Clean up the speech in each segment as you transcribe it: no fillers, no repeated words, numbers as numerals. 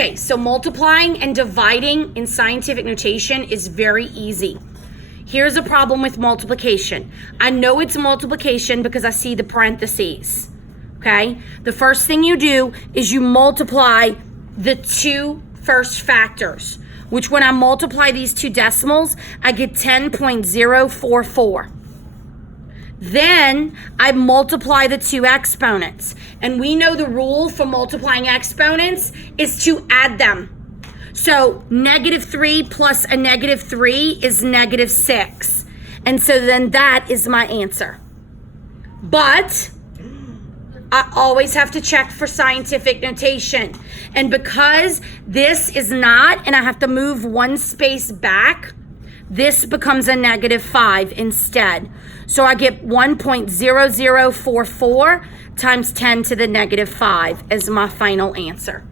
Okay, so multiplying and dividing in scientific notation is very easy. Here's a problem with multiplication. I know it's multiplication because I see the parentheses, okay? The first thing you do is you multiply the two first factors, which when I multiply these two decimals, I get 10.044. Then I multiply the two exponents. And we know the rule for multiplying exponents is to add them. So -3 plus a -3 is -6. And so then that is my answer. But I always have to check for scientific notation. And because this is not, and I have to move one space back, this becomes a -5 instead. So I get 1.0044 times 10 to the -5 as my final answer.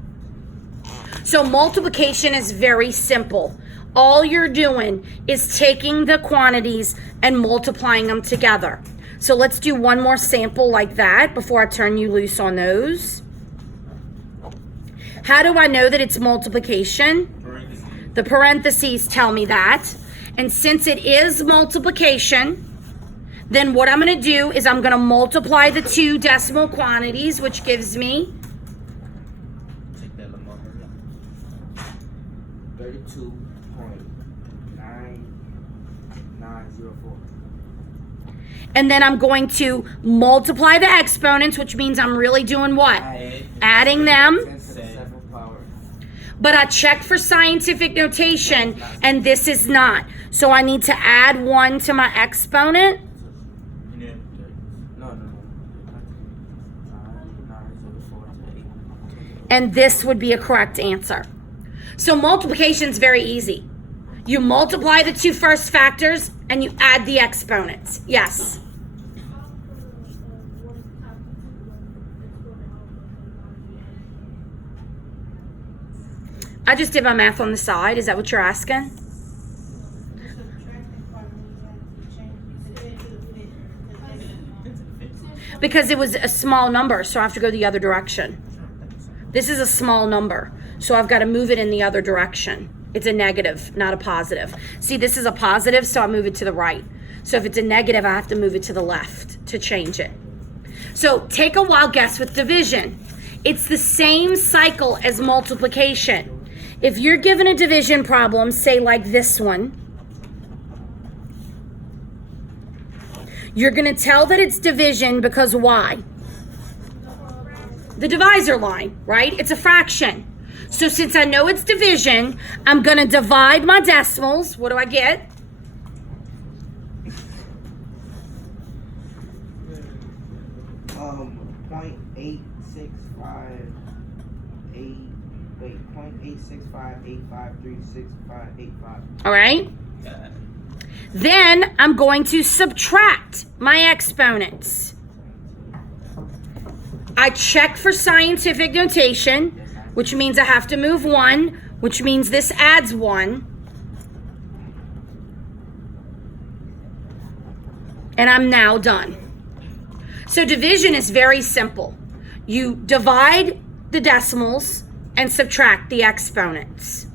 So multiplication is very simple. All you're doing is taking the quantities and multiplying them together. So let's do one more sample like that before I turn you loose on those. How do I know that it's multiplication? The parentheses tell me that. And since it is multiplication, then what I'm going to do is I'm going to multiply the two decimal quantities, which gives me 32.9904. And then I'm going to multiply the exponents, which means I'm really doing what? Adding them. But I check for scientific notation, and this is not. So I need to add 1 to my exponent. And this would be a correct answer. So multiplication is very easy. You multiply the two first factors, and you add the exponents. Yes? I just did my math on the side. Is that what you're asking? Because it was a small number, so I have to go the other direction. This is a small number, so I've got to move it in the other direction. It's a negative, not a positive. See, this is a positive, so I move it to the right. So if it's a negative, I have to move it to the left to change it. So take a wild guess with division. It's the same cycle as multiplication. If you're given a division problem, say like this one, you're going to tell that it's division because why? The divisor line, right? It's a fraction. So since I know it's division, I'm going to divide my decimals. What do I get? .8658536.85. All right. Then I'm going to subtract my exponents. I check for scientific notation, which means I have to move 1, which means this adds 1. And I'm now done. So division is very simple. You divide the decimals and subtract the exponents.